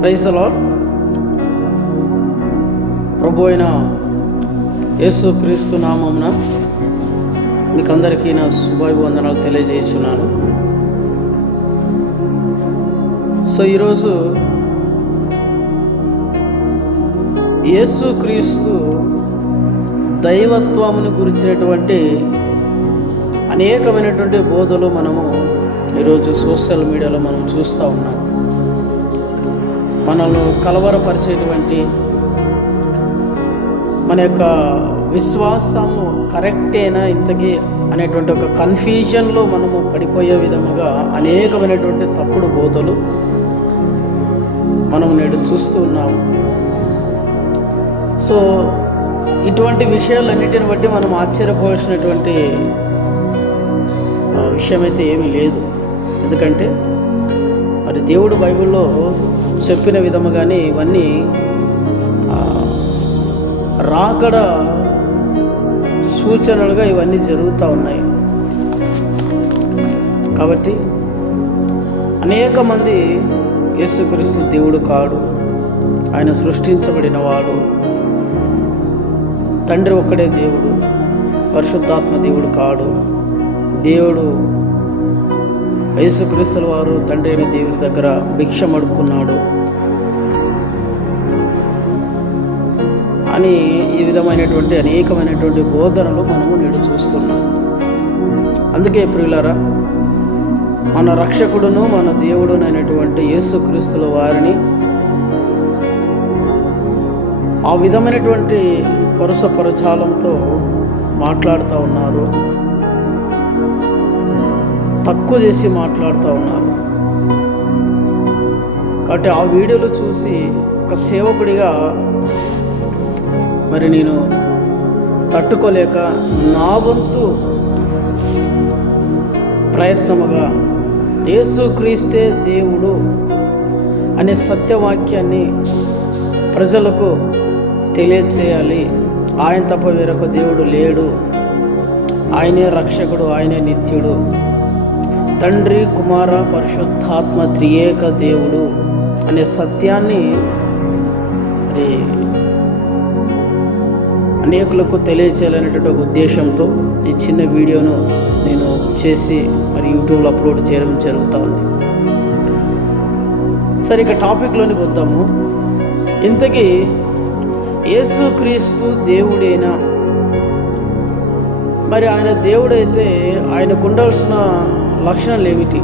Praise the lord. ప్రభు అయిన యేసుక్రీస్తు నామమున మీకు అందరికీ నా శుభాభివందనాలు తెలియజేస్తున్నాను. సో ఈరోజు యేసుక్రీస్తు దైవత్వమును గురించినటువంటి అనేకమైనటువంటి బోధలు మనము ఈరోజు సోషల్ మీడియాలో మనం చూస్తూ ఉన్నాం. మనల్ని కలవరపరిచేటువంటి, మన యొక్క విశ్వాసము కరెక్టేనా ఇంతకీ అనేటువంటి ఒక కన్ఫ్యూజన్లో మనము పడిపోయే విధముగా అనేకమైనటువంటి తప్పుడు బోధలు మనం నేడు చూస్తూ ఉన్నాము. సో ఇటువంటి విషయాలన్నిటిని బట్టి మనం ఆశ్చర్యపోవాల్సినటువంటి విషయం అయితే ఏమీ లేదు. ఎందుకంటే మరి దేవుడు బైబిల్లో చెప్పిన విధముగానే ఇవన్నీ రాకడ సూచనలుగా ఇవన్నీ జరుగుతూ ఉన్నాయి. కాబట్టి అనేక మంది యేసుక్రీస్తు దేవుడు కాడు, ఆయన సృష్టించబడిన వాడు, తండ్రి ఒక్కడే దేవుడు, పరిశుద్ధాత్మ దేవుడు కాడు, దేవుడు యేసుక్రీస్తుల వారు తండ్రి అయిన దేవుని దగ్గర భిక్షం అడుక్కున్నాడు అని ఈ విధమైనటువంటి అనేకమైనటువంటి బోధనలు మనము నేడు చూస్తున్నాం. అందుకే ప్రియులారా, మన రక్షకుడును మన దేవుడునైనటువంటి యేసుక్రీస్తుల వారిని ఆ విధమైనటువంటి పరుస పరచాలంతో మాట్లాడుతూ ఉన్నారు, తక్కువ చేసి మాట్లాడుతూ ఉన్నారు. కాబట్టి ఆ వీడియోలు చూసి ఒక సేవకుడిగా మరి నేను తట్టుకోలేక నా వంతు ప్రయత్నముగా యేసుక్రీస్తే దేవుడు అనే సత్యవాక్యాన్ని ప్రజలకు తెలియచేయాలి. ఆయన తప్ప వేరొక దేవుడు లేడు, ఆయనే రక్షకుడు, ఆయనే నిత్యుడు, తండ్రి కుమార పరిశుద్ధాత్మ త్రియేక దేవుడు అనే సత్యాన్ని మరి అనేకులకు తెలియచేయాలనేటువంటి ఒక ఉద్దేశంతో ఈ చిన్న వీడియోను నేను చేసి మరి యూట్యూబ్లో అప్లోడ్ చేయడం జరుగుతూ ఉంది. సరే, ఇక టాపిక్లోనికి వద్దాము. ఇంతకీ యేసుక్రీస్తు దేవుడేనా? మరి ఆయన దేవుడైతే ఆయనకు ఉండవలసిన లక్షణాలు ఏమిటి?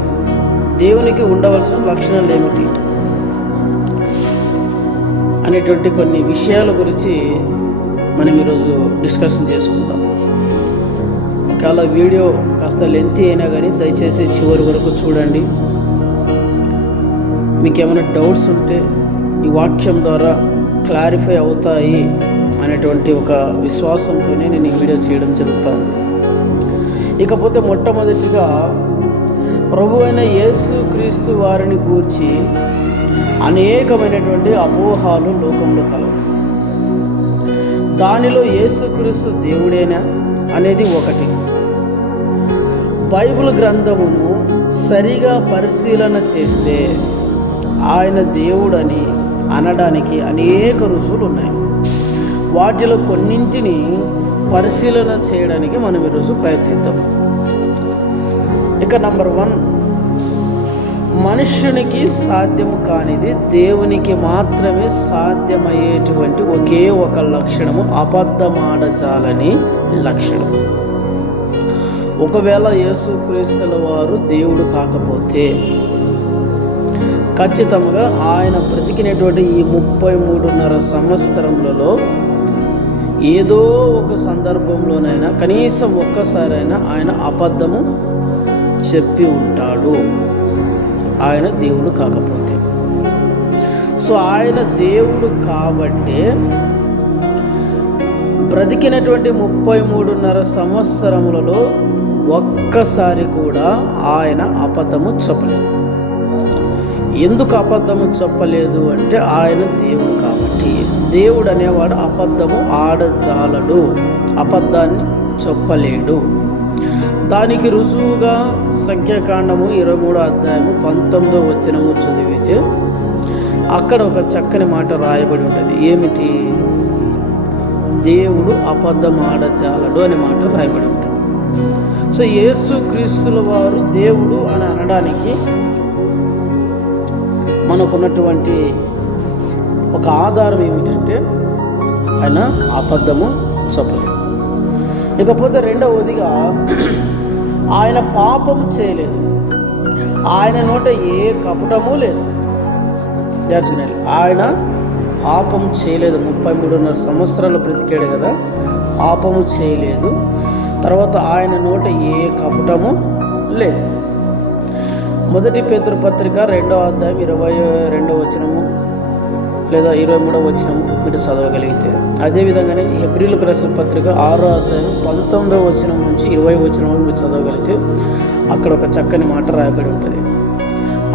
దేవునికి ఉండవలసిన లక్షణాలు ఏమిటి అనేటువంటి కొన్ని విషయాల గురించి మనం ఈరోజు డిస్కషన్ చేసుకుందాం. ఒకవేళ వీడియో కాస్త లెంతీ అయినా కానీ దయచేసి చివరి వరకు చూడండి. మీకు ఏమైనా డౌట్స్ ఉంటే ఈ వాక్యం ద్వారా క్లారిఫై అవుతాయి అనేటువంటి ఒక విశ్వాసంతోనే నేను ఈ వీడియో చేయడం జరుగుతుంది. ఇకపోతే మొట్టమొదటిగా ప్రభు అయిన యేసుక్రీస్తు వారిని గూర్చి అనేకమైనటువంటి అపోహాలు లోకంలో కలవు. దానిలో యేసుక్రీస్తు దేవుడేనా అనేది ఒకటి. బైబిల్ గ్రంథమును సరిగా పరిశీలన చేస్తే ఆయన దేవుడని అనడానికి అనేక రుజువులు ఉన్నాయి. వాటిలో కొన్నింటిని పరిశీలన చేయడానికి మనం ఈరోజు ప్రయత్నిద్దాం. ఇక నంబర్ 1, మనుష్యునికి సాధ్యము కానిది దేవునికి మాత్రమే సాధ్యమయ్యేటువంటి ఒకే ఒక లక్షణము అబద్ధమాడజాలని లక్షణం. ఒకవేళ యేసుక్రీస్తుల వారు దేవుడు కాకపోతే ఖచ్చితంగా ఆయన బ్రతికినటువంటి ఈ 33.5 సంవత్సరములలో ఏదో ఒక సందర్భంలోనైనా కనీసం ఒక్కసారైనా ఆయన అబద్ధము చెప్పి ఉంటాడు, ఆయన దేవుడు కాకపోతే. సో ఆయన దేవుడు కాబట్టే బ్రతికినటువంటి 33.5 సంవత్సరములలో ఒక్కసారి కూడా ఆయన అబద్ధము చెప్పలేదు. ఎందుకు అబద్ధము చెప్పలేదు అంటే ఆయన దేవుడు కాబట్టి. దేవుడు అనేవాడు అబద్ధము ఆడజాలడు, అబద్ధాన్ని చెప్పలేడు. దానికి రుజువుగా సంఖ్యాకాండము 23వ అధ్యాయము 19వ వచనము చదివితే అక్కడ ఒక చక్కని మాట రాయబడి ఉంటుంది. ఏమిటి? దేవుడు అబద్ధం ఆడజాలడు అనే మాట రాయబడి ఉంటుంది. సో యేసు క్రీస్తుల వారు దేవుడు అని అనడానికి మనకున్నటువంటి ఒక ఆధారం ఏమిటంటే ఆయన అబద్ధము చెప్పలేదు. ఇకపోతే రెండవదిగా ఆయన పాపము చేయలేదు. ఆయన నోట ఏ కపటము లేదు. ఆయన పాపం చేయలేదు. 33.5 సంవత్సరాలు బ్రతికాడు కదా, పాపము చేయలేదు. తర్వాత ఆయన నోట ఏ కపటము లేదు. 1 పేతురు పత్రిక 2వ అధ్యాయం 22వ వచనము లేదా 23వ వచనము మీరు చదవగలిగితే, అదేవిధంగానే హెబ్రీయులకు రాసిన పత్రిక 6వ అధ్యాయం 19వ వచనం నుంచి 20వ వచనం మీరు చదవగలిగితే అక్కడ ఒక చక్కని మాట రాయబడి ఉంటుంది.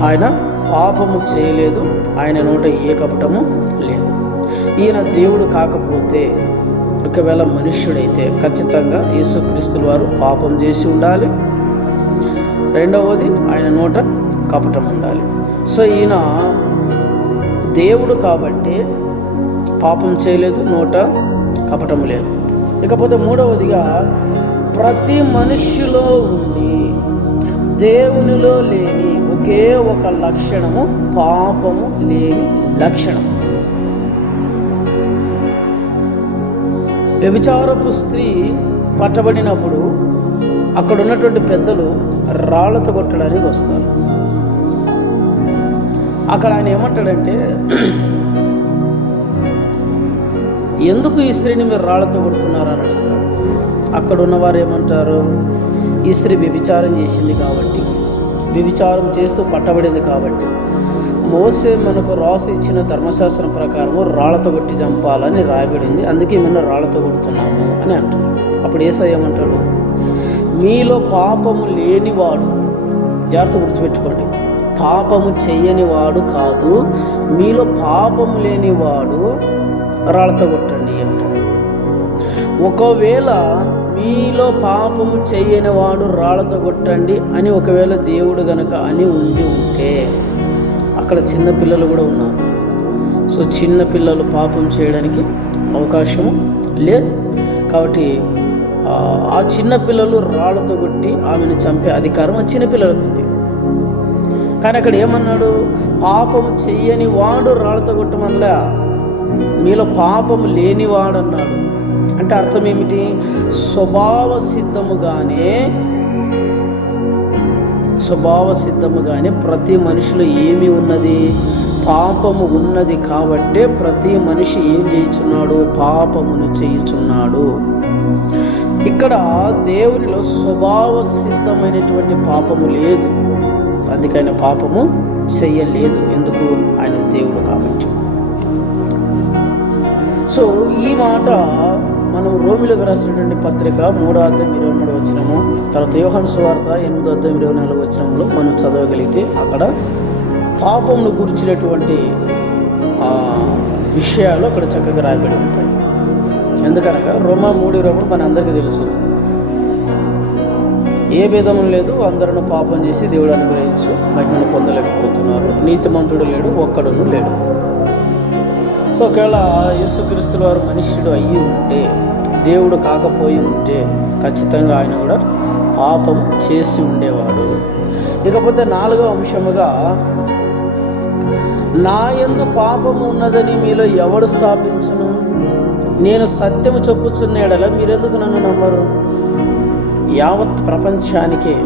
ఆయన పాపము చేయలేదు, ఆయన నోట ఏ కపటము లేదు. ఈయన దేవుడు కాకపోతే, ఒకవేళ మనుష్యుడైతే ఖచ్చితంగా యేసుక్రీస్తుల వారు పాపం చేసి ఉండాలి. రెండవది ఆయన నోట కపటం ఉండాలి. సో ఈయన దేవుడు కాబట్టి పాపం చేయలేదు, నోట కపటం లేదు. ఇకపోతే మూడవదిగా ప్రతి మనుష్యులో ఉండి దేవునిలో లేని ఒకే ఒక లక్షణము పాపము లేని లక్షణం. వ్యభిచారపు స్త్రీ పట్టబడినప్పుడు అక్కడ ఉన్నటువంటి పెద్దలు రాళ్లతో కొట్టడానికి వస్తారు. అక్కడ ఆయన ఏమంటాడంటే, ఎందుకు ఈ స్త్రీని మీరు రాళ్లతో కొడుతున్నారని అడుగుతారు. అక్కడ ఉన్నవారు ఏమంటారు, ఈ స్త్రీ వ్యభిచారం చేసింది కాబట్టి, వ్యభిచారం చేస్తూ పట్టబడింది కాబట్టి మోసే మనకు రాసి ఇచ్చిన ధర్మశాస్త్రం ప్రకారము రాళ్లతో కొట్టి చంపాలని రాయబడింది, అందుకే మేము రాళ్లతో కొడుతున్నాము అని అంటారు. అప్పుడు యేసయ్య ఏమంటాడు, మీలో పాపము లేనివాడు, జాగ్రత్త గుర్తుపెట్టుకోండి, పాపము చెయ్యని వాడు కాదు, మీలో పాపము లేనివాడు రాళ్లతో కొట్టండి అంటాడు. ఒకవేళ మీలో పాపము చెయ్యని వాడు రాళ్లతో కొట్టండి అని ఒకవేళ దేవుడు గనక అని ఉంటే, అక్కడ చిన్నపిల్లలు కూడా ఉన్నారు. సో చిన్నపిల్లలు పాపం చేయడానికి అవకాశము లేదు. కాబట్టి ఆ చిన్నపిల్లలు రాళ్లతో కొట్టి ఆమెను చంపే అధికారం ఆ చిన్నపిల్లలకు ఉంది. కానీ అక్కడ ఏమన్నాడు, పాపము చెయ్యని వాడు రాళ్లతో కొట్టమనలే, మీలో పాపము లేనివాడు అన్నాడు. అంటే అర్థం ఏమిటి? స్వభావ సిద్ధముగానే ప్రతి మనిషిలో ఏమి ఉన్నది? పాపము ఉన్నది. కాబట్టే ప్రతి మనిషి ఏం చేయుచున్నాడు? పాపమును చేయుచున్నాడు. ఇక్కడ దేవునిలో స్వభావ సిద్ధమైనటువంటి పాపము లేదు, అందుకైనా పాపము చెయ్యలేదు. ఎందుకు? ఆయన దేవుడు కాబట్టి. సో ఈ మాట మనం రోమిలకు రాసినటువంటి పత్రిక 3వ అధ్యాయం 23వ వచనము, తర్వాత యోహాను సువార్త 8వ అధ్యాయం 24వ వచనంలో మనం చదవగలిగితే అక్కడ పాపమును గురించినటువంటి విషయాలు అక్కడ చక్కగా రాయబడి ఉంటాయి. ఎందుకనగా రోమా 3:20 మన అందరికీ తెలుసు, ఏ భేదము లేదు, అందరూ పాపం చేసి దేవుడు అనుగ్రహించు మహిమను పొందలేకపోతున్నారు, నీతిమంతుడు లేడు, ఒక్కడును లేడు. సో ఒకవేళ యేసుక్రీస్తుల వారు మనుష్యుడు అయ్యి ఉంటే, దేవుడు కాకపోయి ఉంటే ఖచ్చితంగా ఆయన కూడా పాపం చేసి ఉండేవాడు. ఇకపోతే 4వ అంశముగా, నా యందు పాపము ఉన్నదని మీలో ఎవడు స్థాపించును? నేను సత్యము చెప్పుచున్న యెడల మీరెందుకు నన్ను నమ్మరు? యావత్ ప్రపంచానికే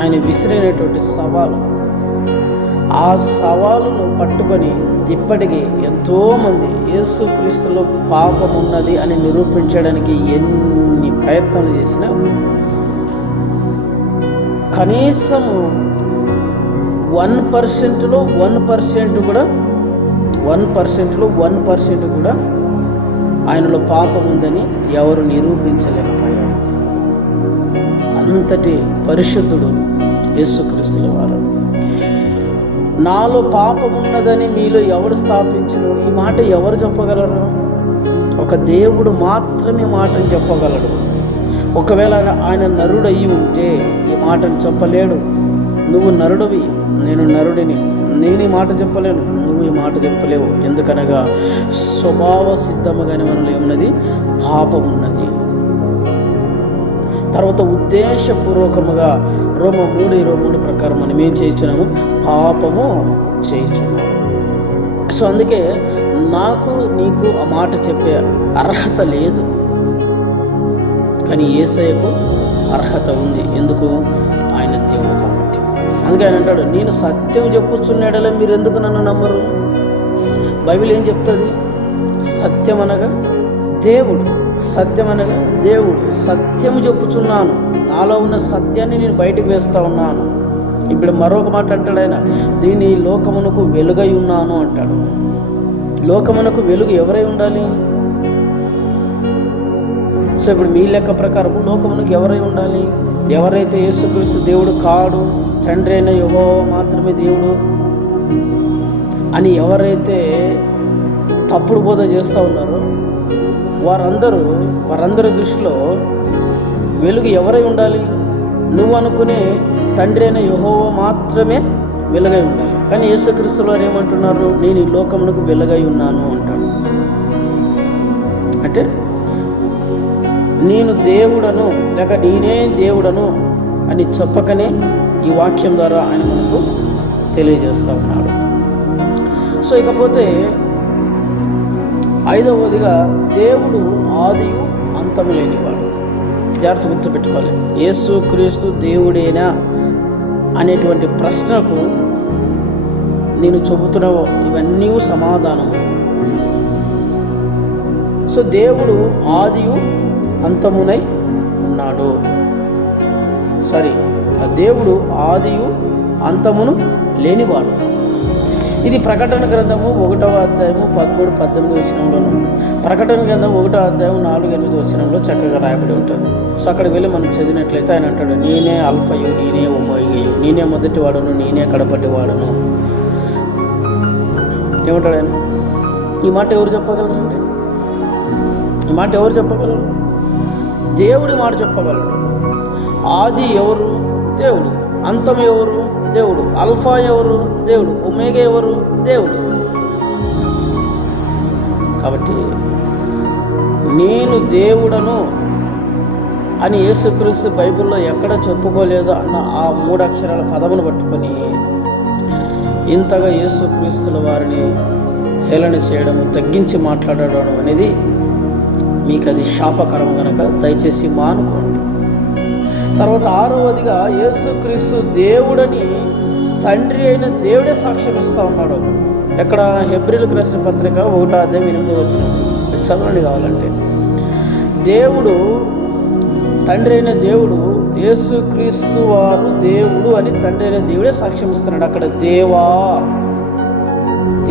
ఆయన విసిరినటువంటి సవాలు, ఆ సవాలును పట్టుకొని ఇప్పటికీ ఎంతోమంది యేసుక్రీస్తులో పాపం ఉన్నది అని నిరూపించడానికి ఎన్ని ప్రయత్నాలు చేసినా కనీసము 1%లో 1% కూడా ఆయనలో పాపం ఉందని ఎవరు నిరూపించలేకపోయారు. అంతటి పరిశుద్ధుడు యేసుక్రీస్తుల వారు. నాలో పాపమున్నదని మీలో ఎవరు స్థాపించును? ఈ మాట ఎవరు చెప్పగలరు? ఒక దేవుడు మాత్రమే మాటను చెప్పగలడు. ఒకవేళ ఆయన నరుడయ్యి ఉంటే ఈ మాటను చెప్పలేడు. నువ్వు నరుడివి, నేను నరుడిని, నేను ఈ మాట చెప్పలేను, నువ్వు ఈ మాట చెప్పలేవు. ఎందుకనగా స్వభావ సిద్ధముగానే మనలో ఏమున్నది? పాపం ఉన్నది. తర్వాత ఉద్దేశపూర్వకముగా రోమా 3:23 ప్రకారం మనం ఏం చేయించున్నాము? పాపము చేయించున్నాము. సో అందుకే నాకు నీకు ఆ మాట చెప్పే అర్హత లేదు, కానీ యేసయ్యకు అర్హత ఉంది. ఎందుకు? ఆయన దేవుడు కాబట్టి. అందుకే ఆయన అంటాడు, నేను సత్యం చెప్పుచున్నాడలే మీరు ఎందుకు నన్ను నమ్మరు? బైబిల్ ఏం చెప్తుంది? సత్యం అనగా దేవుడు, సత్యం అనగా దేవుడు. సత్యము చెప్పుచున్నాను, నాలో ఉన్న సత్యాన్ని నేను బయటకు వేస్తూ ఉన్నాను. ఇప్పుడు మరొక మాట అంటాడు ఆయన, నేను ఈ లోకమునకు వెలుగై ఉన్నాను అంటాడు. లోకమునకు వెలుగు ఎవరై ఉండాలి? సో ఇప్పుడు మీ లెక్క ప్రకారం లోకమునకు ఎవరై ఉండాలి? ఎవరైతే యేసుక్రీస్తు దేవుడు కాడు, తండ్రి అయిన యెహోవా మాత్రమే దేవుడు అని ఎవరైతే తప్పుడు బోధ చేస్తూ ఉన్నారో వారందరి దృష్టిలో వెలుగు ఎవరై ఉండాలి? నువ్వు అనుకునే తండ్రి అయిన యెహోవా మాత్రమే వెలుగై ఉండాలి. కానీ యేసుక్రీస్తు వారు ఏమంటున్నారు? నేను ఈ లోకమునకు వెలుగై ఉన్నాను అంటాడు. అంటే నేను దేవుడను లేక నేనే దేవుడను అని చెప్పకనే ఈ వాక్యం ద్వారా ఆయన మనకు తెలియజేస్తూ ఉన్నాడు. సో ఇకపోతే 5వదిగా దేవుడు ఆదియు అంతము లేనివాడు. జాగ్రత్త గుర్తుపెట్టుకోవాలి. యేసుక్రీస్తు దేవుడేనా అనేటువంటి ప్రశ్నకు నేను చెబుతున్న ఇవన్నీ సమాధానము. సో దేవుడు ఆదియు అంతమునై ఉన్నాడు. ఆ దేవుడు ఆదియు అంతమును లేనివాడు. ఇది ప్రకటన గ్రంథము 1వ అధ్యాయము 13-18 వచనంలోను, ప్రకటన గ్రంథం 1వ అధ్యాయం 4-8 వచనంలో చక్కగా రాయబడి ఉంటుంది. సో అక్కడికి వెళ్ళి మనం చదివినట్లయితే ఆయన అంటాడు, నేనే అల్ఫయు, నేనే ఒమేగాయు, నేనే మొదటి వాడును, నేనే కడపటి వాడును. ఏమంటాడు ఆయన? ఈ మాట ఎవరు చెప్పగలరు అండి? ఈ మాట ఎవరు చెప్పగలరు? దేవుడి మాట చెప్పగలడు. ఆది ఎవరు? దేవుడు. అంతం ఎవరు? దేవుడు. అల్ఫా ఎవరు? దేవుడు. ఒమేగా ఎవరు? దేవుడు. కాబట్టి నేను దేవుడను అని యేసుక్రీస్తు బైబిల్లో ఎక్కడ చెప్పుకోలేదు అన్న ఆ 3 అక్షరాల పదమును పట్టుకొని ఇంతగా యేసుక్రీస్తుల వారిని హేళన చేయడం, తగ్గించి మాట్లాడడం అనేది మీకు అది శాపకరం కనుక దయచేసి మానుకోండి. తర్వాత 6వదిగా యేసుక్రీస్తు దేవుడని తండ్రి అయిన దేవుడే సాక్ష్యం ఇస్తూ ఉన్నాడు. ఎక్కడ? హెబ్రీయులకు రాసిన పత్రిక 1వ అధ్యాయం 8వ వచనం చదవండి కావాలంటే. దేవుడు, తండ్రి అయిన దేవుడు యేసుక్రీస్తు వారు దేవుడు అని తండ్రి అయిన దేవుడే సాక్ష్యం ఇస్తున్నాడు. అక్కడ దేవా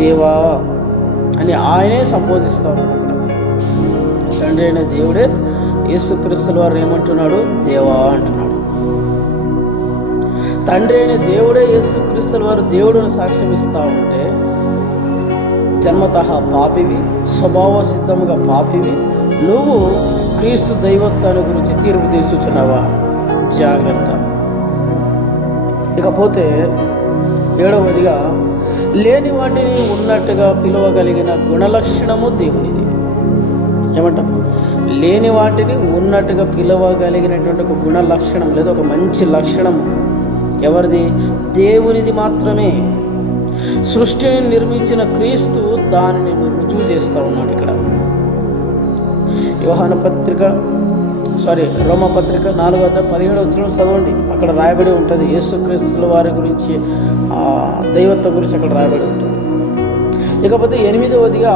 దేవా అని ఆయనే సంబోధిస్తూ ఉన్నాడు. అక్కడ తండ్రి అయిన దేవుడే యేసుక్రీస్తుల వారు ఏమంటున్నాడు? దేవా అంటున్నాడు. తండ్రి అయిన దేవుడే యేసుక్రీస్తుల వారు దేవుడుని సాక్ష్యం ఇస్తూ ఉంటే జన్మతః పాపివి, స్వభావ సిద్ధముగా పాపివి, నువ్వు క్రీస్తు దైవత్వాన్ని గురించి తీర్పు తీర్చుచున్నావా? జాగ్రత్త. ఇకపోతే 7వదిగా లేని వాటిని ఉన్నట్టుగా పిలవగలిగిన గుణలక్షణము దేవునిది. ఏమంటాం? లేని వాటిని ఉన్నట్టుగా పిలవగలిగినటువంటి ఒక గుణ లక్షణం లేదా ఒక మంచి లక్షణం ఎవరిది? దేవునిది మాత్రమే. సృష్టిని నిర్మించిన క్రీస్తు దానిని రుజువు చేస్తూ ఉన్నాడు. ఇక్కడ రోమపత్రిక 4:17 వచనం చదవండి. అక్కడ రాయబడి ఉంటుంది యేసుక్రీస్తుల వారి గురించి, దైవత్వం గురించి అక్కడ రాయబడి ఉంటుంది. ఇకపోతే 8వదిగా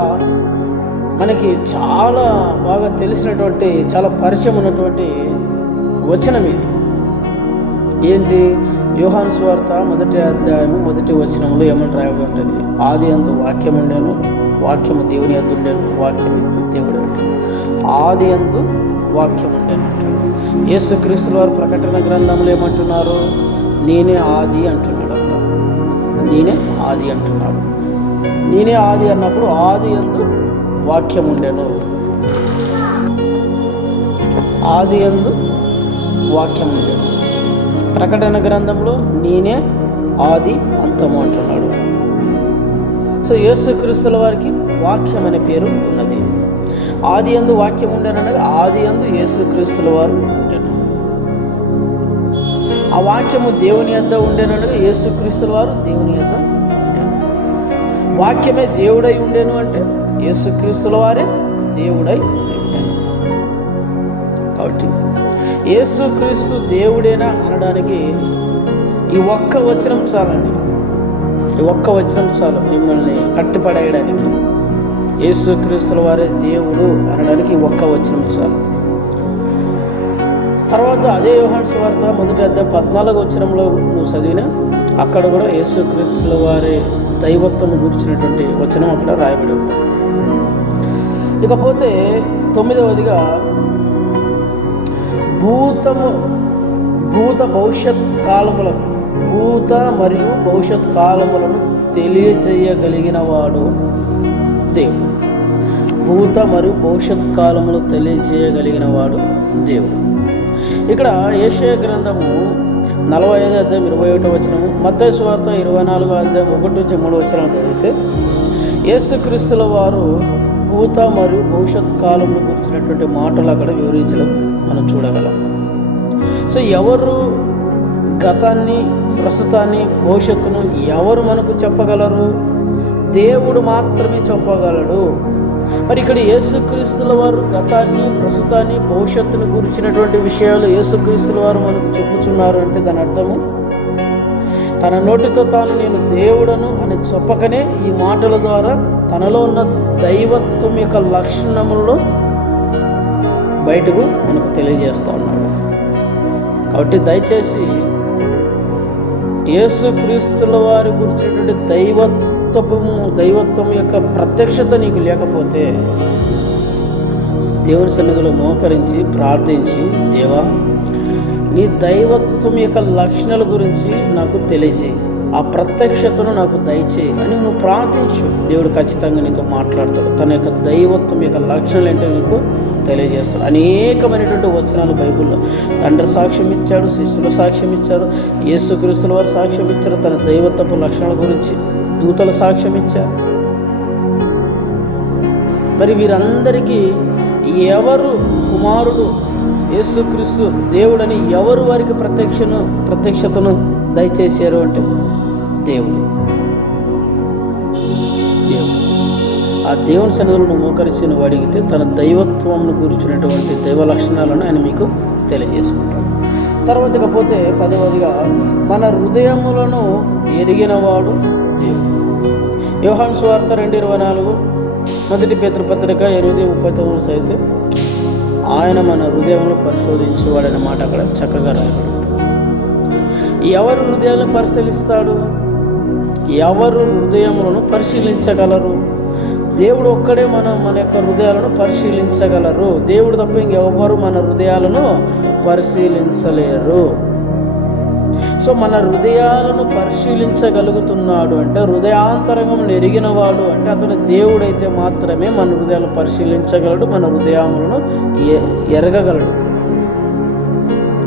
మనకి చాలా బాగా తెలిసినటువంటి, చాలా పరిచయం ఉన్నటువంటి వచనం ఇది. ఏంటి? యోహాను సువార్త 1వ అధ్యాయము 1వ వచనంలో ఏమని రాయబడి ఉంటుంది? ఆది అందు వాక్యం ఉండేను, వాక్యము దేవుని యందు ఉండేను, వాక్యమే దేవుడు ఉండేను. ఆది అందు వాక్యం ఉండేను అంటాడు. యేసుక్రీస్తుల వారు ప్రకటన గ్రంథంలో ఏమంటున్నారు? నేనే ఆది అంటున్నాడు. అక్కడ నేనే ఆది అంటున్నాడు. నేనే ఆది అన్నప్పుడు ఆది యందు వాక్యం ఉండెను, ఆది యందు వాక్యం ఉండెను. ప్రకటన గ్రంథంలో నేనే ఆది అంతము అంటున్నాడు. సో యేసుక్రీస్తుల వారికి వాక్యం అనే పేరు ఉన్నది. ఆది యందు వాక్యం ఉండేననగా ఆది యందు యేసుక్రీస్తుల వారు ఉండేను. ఆ వాక్యము దేవుని యొద్ద ఉండేననగా యేసుక్రీస్తుల వారు దేవుని యొద్ద ఉండేను. వాక్యమే దేవుడై ఉండేను అంటే యేసుక్రీస్తుల వారే దేవుడై ఉండేను. కాబట్టి యేసుక్రీస్తు దేవుడేనా అనడానికి ఈ ఒక్క వచనం చాలండి. ఈ ఒక్క వచనం చాలు మిమ్మల్ని కట్టిపడేయడానికి. యేసుక్రీస్తుల వారే దేవుడు అనడానికి ఈ ఒక్క వచనం చాలు. తర్వాత అదే యోహాను సువార్త 1వ అధ్యాయం 14వ వచనంలో నువ్వు చదివినా అక్కడ కూడా యేసుక్రీస్తుల వారి దైవత్వం గురించినటువంటి వచనం అక్కడ రాయబడి ఉంటుంది. ఇకపోతే 9వదిగా భూత భవిష్యత్ కాలములకు భూత మరియు భవిష్యత్ కాలములను తెలియజేయగలిగిన వాడు దేవుడు. భూత మరియు భవిష్యత్ కాలములు తెలియజేయగలిగిన వాడు దేవుడు. ఇక్కడ యెషయా గ్రంథము 45వ అధ్యాయం 21వ వచనము, మత్తయి సువార్త 24వ అధ్యాయం 1-3 వచనాలు చదివితే యేసుక్రీస్తుల వారు భూత మరియు భవిష్యత్ కాలంలో గురించినటువంటి మాటలు అక్కడ వివరించడం మనం చూడగలం. సో ఎవరు గతాన్ని, ప్రస్తుతాన్ని, భవిష్యత్తును ఎవరు మనకు చెప్పగలరు? దేవుడు మాత్రమే చెప్పగలడు. మరి ఇక్కడ యేసుక్రీస్తుల వారు గతాన్ని, ప్రస్తుతాన్ని, భవిష్యత్తును గురించినటువంటి విషయాలు యేసుక్రీస్తుల వారు మనకు చెప్పుచున్నారు అంటే దాని అర్థము తన నోటితో తాను నేను దేవుడను అని చెప్పకనే ఈ మాటల ద్వారా తనలో ఉన్న దైవత్వం యొక్క లక్షణములను బయటకు మనకు తెలియజేస్తూ ఉన్నాడు. కాబట్టి దయచేసి యేసుక్రీస్తుల వారి గురించినటువంటి దైవత్వం యొక్క ప్రత్యక్షత నీకు లేకపోతే దేవుని సన్నిధిలో మోకరించి ప్రార్థించి, దేవా నీ దైవత్వం యొక్క లక్షణాల గురించి నాకు తెలియజేయి, ఆ ప్రత్యక్షతను నాకు దయచేయి అని నువ్వు ప్రార్థించు. దేవుడు ఖచ్చితంగా నీతో మాట్లాడతాడు. తన యొక్క దైవత్వం యొక్క లక్షణాలు ఏంటో నీకు తెలియజేస్తాడు. అనేకమైనటువంటి వచనాలు బైబిల్లో తండ్రి సాక్ష్యం ఇచ్చాడు, శిష్యులు సాక్ష్యం ఇచ్చారు, యేసుక్రీస్తుల వారు సాక్ష్యం ఇచ్చారు. తన దైవత్వపు లక్షణాల గురించి దూతల సాక్ష్యం ఇచ్చారు. మరి వీరందరికీ ఎవరు కుమారుడు యేసుక్రీస్తు దేవుడని ఎవరు వారికి ప్రత్యక్షతను దయచేశారు అంటే దేవుడు. ఆ దేవుని సన్నిధిలో నువ్వు మోకరించి నువ్వు అడిగితే తన దైవత్వంను గురించినటువంటి దైవ లక్షణాలను ఆయన మీకు తెలియజేసుకుంటాడు. తర్వాత ఇకపోతే 10వదిగా మన హృదయములను ఎరిగినవాడు దేవుడు. యోహాను సువార్త 2:24, 1 పేతురు పత్రిక 8:39 సైతే ఆయన మన హృదయములను పరిశోధించేవాడనే మాట అక్కడ చక్కగా రాయబడి ఉంటుంది. ఎవరు హృదయాలను పరిశీలిస్తాడు? ఎవరు హృదయములను పరిశీలించగలరు? దేవుడు ఒక్కడే మన యొక్క హృదయాలను పరిశీలించగలరు. దేవుడు తప్ప ఇంకెవరు మన హృదయాలను పరిశీలించలేరు. సో మన హృదయాలను పరిశీలించగలుగుతున్నాడు అంటే, హృదయాంతరంగం ఎరిగినవాడు అంటే అతను దేవుడైతే మాత్రమే మన హృదయాలను పరిశీలించగలడు, మన హృదయములను ఎరగగలడు.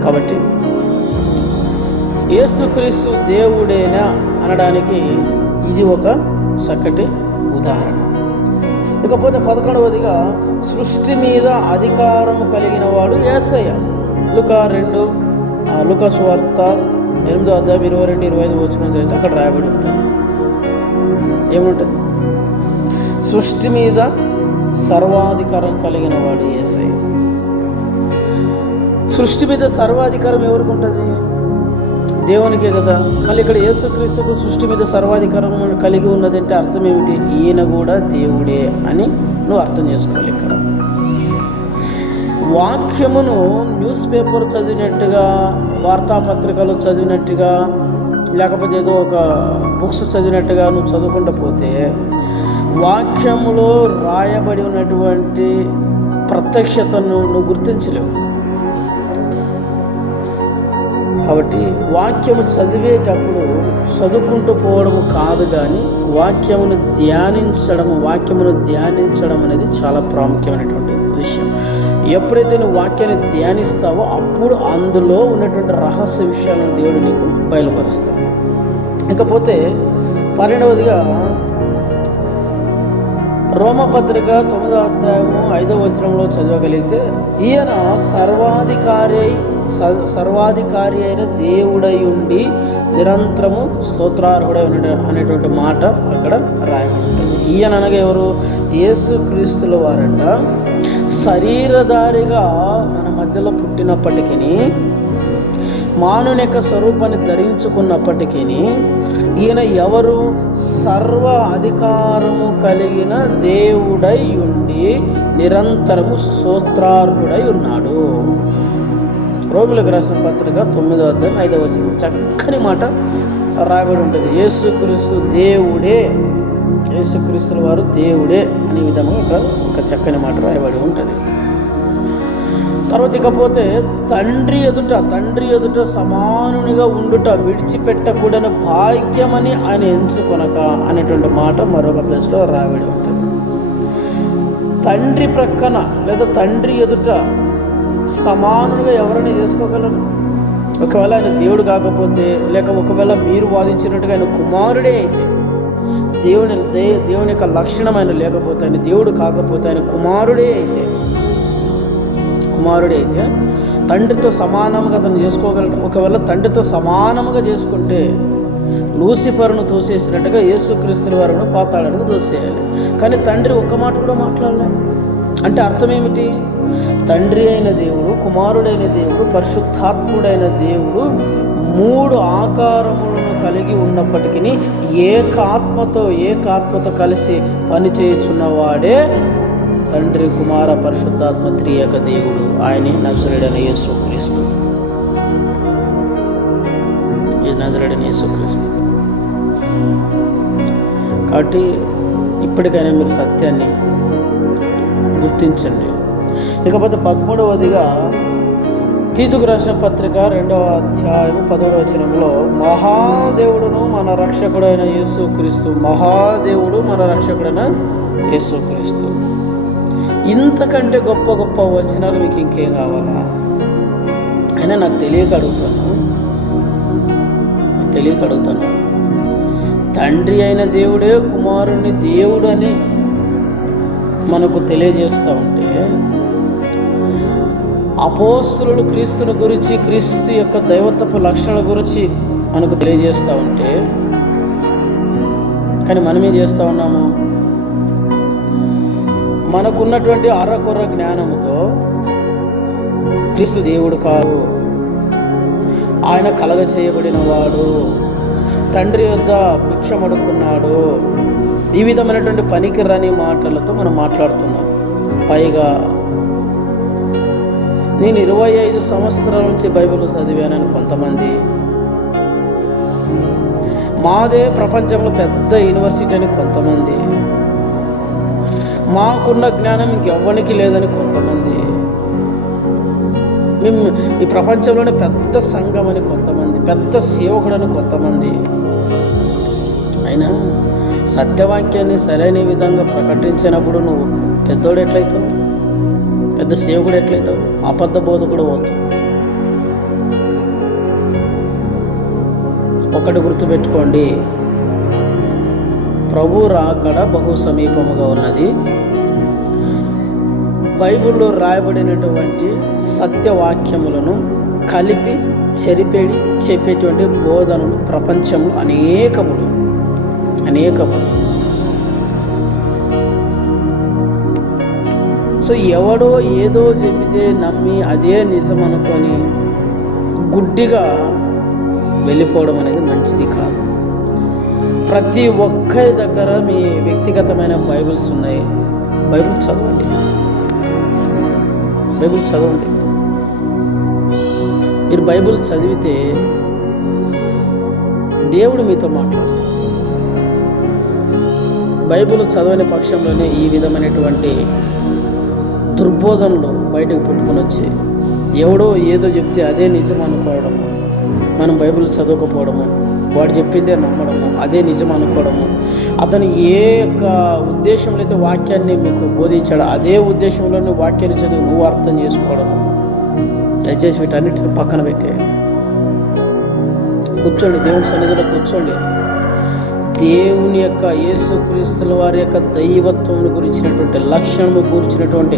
కాబట్టి యేసుక్రీస్తు దేవుడేనా అనడానికి ఇది ఒక చక్కటి ఉదాహరణ. ఇకపోతే 11వదిగా సృష్టి మీద అధికారము కలిగిన వాడు యేసయ్య. లూకా సువార్త 8వ అధ్యాయం 22-25 వచనం చదివితే అక్కడ రాయబడి ఉంటుంది. ఏముంటుంది? సృష్టి మీద సర్వాధికారం కలిగిన వాడు యేసయ్య. సృష్టి మీద సర్వాధికారం ఎవరికి ఉంటుంది? దేవునికే కదా. మళ్ళీ ఇక్కడ యేసుక్రీస్తుకు సృష్టి మీద సర్వాధికారం కలిగి ఉన్నదంటే అర్థం ఏమిటి? ఈయన కూడా దేవుడే అని నువ్వు అర్థం చేసుకోవాలి. ఇక్కడ వాక్యమును న్యూస్ పేపర్ చదివినట్టుగా, వార్తాపత్రికలు చదివినట్టుగా, లేకపోతే ఏదో ఒక బుక్స్ చదివినట్టుగా నువ్వు చదువుకుంటూ పోతే వాక్యములో రాయబడి ఉన్నటువంటి ప్రత్యక్షతను నువ్వు గుర్తించలేవు. కాబట్టి వాక్యము చదివేటప్పుడు చదువుకుంటూ పోవడం కాదు, కానీ వాక్యమును ధ్యానించడం అనేది చాలా ప్రాముఖ్యమైనటువంటి విషయం. ఎప్పుడైతే నువ్వు వాక్యాన్ని ధ్యానిస్తావో అప్పుడు అందులో ఉన్నటువంటి రహస్య విషయాలను దేవుడు నీకు బయలుపరుస్తాడు. ఇకపోతే 12వదిగా రోమపత్రిక 9వ అధ్యాయము 5వ వచనంలో చదవగలిగితే, ఈయన సర్వాధికారి అయిన దేవుడై ఉండి నిరంతరము స్తోత్రార్హుడై అనేటువంటి మాట అక్కడ రాయబడి ఉంటుంది. ఈయన అనగా ఎవరు? యేసుక్రీస్తుల వారంట శరీరధారిగా మన మధ్యలో పుట్టినప్పటికీ, మానవుని యొక్క స్వరూపాన్ని ధరించుకున్నప్పటికీ, ఈయన ఎవరు? సర్వ అధికారము కలిగిన దేవుడై ఉండి నిరంతరము స్తోత్రార్హుడై ఉన్నాడు. రోమిలకు రాసిన పత్రిక 9వ అధ్యాయం 5వ వచనం చక్కని మాట రాయబడి ఉంటుంది. యేసుక్రీస్తు దేవుడే, యేసుక్రీస్తుల వారు దేవుడే అనే విధంగా ఒక చక్కని మాట రాయబడి ఉంటుంది. తర్వాత ఇకపోతే తండ్రి ఎదుట సమానునిగా ఉండుట విడిచిపెట్టకూడని భాగ్యమని ఆయన ఎంచుకొనక అనేటువంటి మాట మరొక ప్లేస్లో రాయబడి ఉంటుంది. తండ్రి ప్రక్కన లేదా తండ్రి ఎదుట సమానునిగా ఎవరైనా చేసుకోగలరు? ఒకవేళ ఆయన దేవుడు కాకపోతే, లేక ఒకవేళ మీరు వాదించినట్టుగా ఆయన కుమారుడే అయితే, దేవుని యొక్క లక్షణం ఆయన లేకపోతే, ఆయన దేవుడు కాకపోతే, ఆయన కుమారుడే అయితే తండ్రితో సమానంగా అతను చేసుకోగలడు. ఒకవేళ తండ్రితో సమానముగా చేసుకుంటే లూసిఫర్ను తోసేసినట్టుగా యేసుక్రీస్తుల వారిని పాతాళానికి తోసేయాలి. కానీ తండ్రి ఒక్క మాట కూడా మాట్లాడలే. అంటే అర్థం ఏమిటి? తండ్రి అయిన దేవుడు, కుమారుడైన దేవుడు, పరిశుద్ధాత్ముడైన దేవుడు 3 ఆకారములను కలిగి ఉన్నప్పటికీ ఏకాత్మతో కలిసి పనిచేయుచున్నవాడే తండ్రి, కుమార, పరిశుద్ధాత్మ త్రియేక దేవుడు. ఆయనే నజరేయుడైన యేసుక్రీస్తు. కాబట్టి ఇప్పటికైనా మీరు సత్యాన్ని గుర్తించండి. ఇకపోతే 13వదిగా తీతుకు రాసిన పత్రిక 2వ అధ్యాయం 10వ వచనంలో, మహాదేవుడును మన రక్షకుడైన యేసుక్రీస్తు. ఇంతకంటే గొప్ప గొప్ప వచనాలు మీకు ఇంకేం కావాలా? అయినా నాకు తెలియక అడుగుతాను. తండ్రి అయిన దేవుడే కుమారుణ్ణి దేవుడు అని మనకు తెలియజేస్తూ ఉంటే, అపోస్తలులు క్రీస్తుని గురించి, క్రీస్తు యొక్క దైవత్వపు లక్షణాల గురించి మనకు తెలియజేస్తూ ఉంటే, కానీ మనమేం చేస్తూ ఉన్నాము? మనకున్నటువంటి అరకొర జ్ఞానముతో క్రీస్తు దేవుడు కాదు, ఆయన కలగ చేయబడిన వాడు, తండ్రి యొద్ద భిక్షమడుక్కున్నాడు, ఈ విధమైనటువంటి పనికి రాని మాటలతో మనం మాట్లాడుతున్నాం. పైగా నేను 25 సంవత్సరాల నుంచి బైబిల్ చదివానని కొంతమంది, మాదే ప్రపంచంలో పెద్ద యూనివర్సిటీ అని కొంతమంది, మాకున్న జ్ఞానం ఇంకెవ్వనికి లేదని కొంతమంది, మేము ఈ ప్రపంచంలోనే పెద్ద సంఘం అని కొంతమంది, పెద్ద సేవకుడని కొంతమంది. అయినా సత్యవాక్యాన్ని సరైన విధంగా ప్రకటించినప్పుడు నువ్వు పెద్దోడు ఎట్లయితావు? పెద్ద సేవకుడు ఎట్లయితావు? అబద్ధ బోధకుడు అవుతావు. ఒకటి గుర్తుపెట్టుకోండి, ప్రభు రాకడ బహు సమీపముగా ఉన్నది. బైబిల్లో రాయబడినటువంటి సత్యవాక్యములను కలిపి చెరిపేడి చెప్పేటువంటి బోధనలు ప్రపంచంలో అనేకములు. సో ఎవడో ఏదో చెబితే నమ్మి అదే నిజం అనుకొని గుడ్డిగా వెళ్ళిపోవడం అనేది మంచిది కాదు. ప్రతి ఒక్కరి దగ్గర మీ వ్యక్తిగతమైన బైబిల్స్ ఉన్నాయి. బైబిల్ చదవండి. మీరు బైబిల్ చదివితే దేవుడు మీతో మాట్లాడతాడు. బైబిల్ చదవని పక్షంలోనే ఈ విధమైనటువంటి దుర్బోధనలు బయటకు పుట్టుకొని వచ్చి ఎవడో ఏదో చెప్తే అదే నిజం అనుకోవడము, మనం బైబిల్ చదవకపోవడము, వాడు చెప్పిందే నమ్మడము, అదే నిజం అనుకోవడము, అతను ఏ యొక్క ఉద్దేశంలో అయితే వాక్యాన్ని మీకు బోధించాడో అదే ఉద్దేశంలోనే వాక్యాన్ని చదివి నువ్వు అర్థం చేసుకోవడము. దయచేసి వీటన్నిటిని పక్కన పెట్టేయండి. కూర్చోండి, దేవుని సన్నిధిలో కూర్చోండి. దేవుని యొక్క యేసుక్రీస్తుల వారి యొక్క దైవత్వం గురించినటువంటి లక్షణము గురించినటువంటి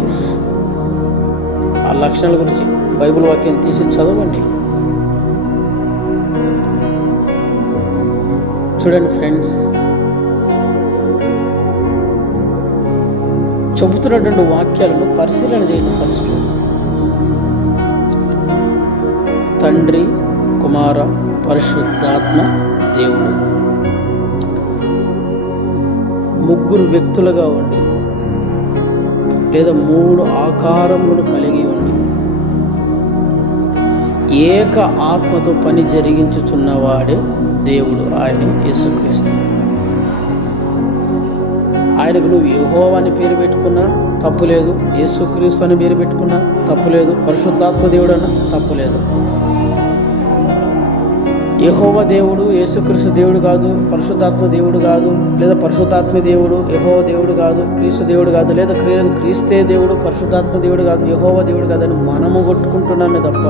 ఆ లక్షణాల గురించి బైబిల్ వాక్యం తీసి చదవండి. చూడండి ఫ్రెండ్స్, చెబుతున్నటువంటి వాక్యాలను పరిశీలన చేయండి. ఫస్ట్ తండ్రి, కుమార, పరిశుద్ధాత్మ దేవుడు ముగ్గురు వ్యక్తులుగా ఉండి లేదా మూడు ఆకారములను కలిగి ఉండి ఏక ఆత్మతో పని జరిగించుచున్నవాడే దేవుడు, ఆయన యేసుక్రీస్తు. ఆయనకు నువ్వు యెహోవా అని పేరు పెట్టుకున్నా తప్పులేదు, యేసుక్రీస్తు అని పేరు పెట్టుకున్నా తప్పులేదు, పరిశుద్ధాత్మ దేవుడు అన్నా తప్పులేదు. యెహోవా దేవుడు యేసుక్రీస్తు దేవుడు కాదు, పరిశుద్ధాత్మ దేవుడు కాదు, లేదా పరిశుద్ధాత్మ దేవుడు యెహోవా దేవుడు కాదు, క్రీస్తు దేవుడు కాదు, లేదా క్రీస్తే దేవుడు పరిశుద్ధాత్మ దేవుడు కాదు, యెహోవా దేవుడు కాదని మనము కొట్టుకుంటున్నామే తప్ప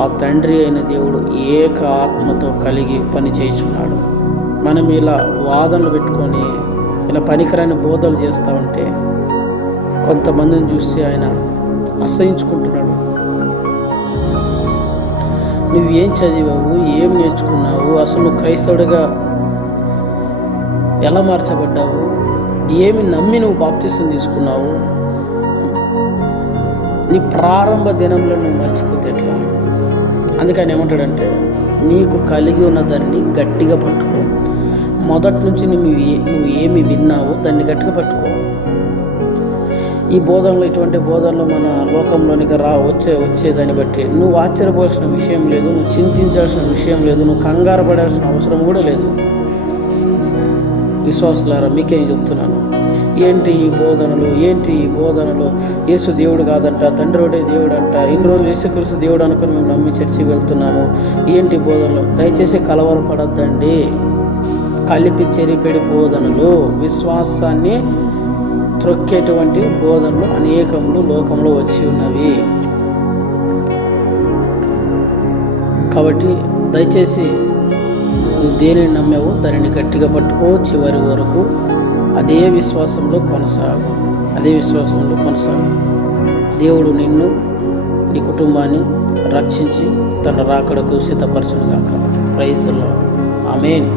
ఆ తండ్రి అయిన దేవుడు ఏక ఆత్మతో కలిగి పని చేయుచున్నాడు. మనం ఇలా వాదనలు పెట్టుకొని ఇలా పనికిరాని బోధలు చేస్తూ ఉంటే కొంతమందిని చూసి ఆయన అసహించుకుంటున్నాడు. నువ్వు ఏం చదివావు, ఏం నేర్చుకున్నావు, అసలు నువ్వు క్రైస్తవుడిగా ఎలా మార్చబడ్డావు, ఏమి నమ్మి నువ్వు బాప్తిసం తీసుకున్నావు, నీ ప్రారంభ దినంలో నువ్వు మర్చిపోతే ఎట్లా? అందుకని ఏమంటాడంటే, నీకు కలిగి ఉన్న దాన్ని గట్టిగా పట్టుకో. మొదటి నుంచి నువ్వు ఏమి విన్నావో దాన్ని గట్టిగా పట్టుకో. ఈ బోధనలో, ఇటువంటి బోధనలో మన లోకంలోనికి వచ్చేదాన్ని బట్టి నువ్వు ఆశ్చర్యపోవాల్సిన విషయం లేదు, నువ్వు చింతించాల్సిన విషయం లేదు, నువ్వు కంగారు పడాల్సిన అవసరం కూడా లేదు. విశ్వాసులారా, మీకేం చెప్తున్నాను, ఏంటి ఈ బోధనలు, యేసు దేవుడు కాదంట, తండ్రి దేవుడు అంట, ఇన్ని రోజులు యేసుక్రీస్తు దేవుడు అనుకుని మేము నమ్మి చర్చికి వెళ్తున్నాము, ఏంటి బోధనలు? దయచేసి కలవరపడద్దండి. కలిపి చెరిపెడి బోధనలు, విశ్వాసాన్ని త్రొక్కేటువంటి బోధనలు అనేకములు లోకంలో వచ్చి ఉన్నవి. కాబట్టి దయచేసి నువ్వు దేనిని నమ్మావో దానిని గట్టిగా పట్టుకో, చివరి వరకు అదే విశ్వాసంలో కొనసాగు. దేవుడు నిన్ను, నీ కుటుంబాన్ని రక్షించి తన రాకడకు సిద్ధపరచునుగాక. Praise the lord. ఆమేన్.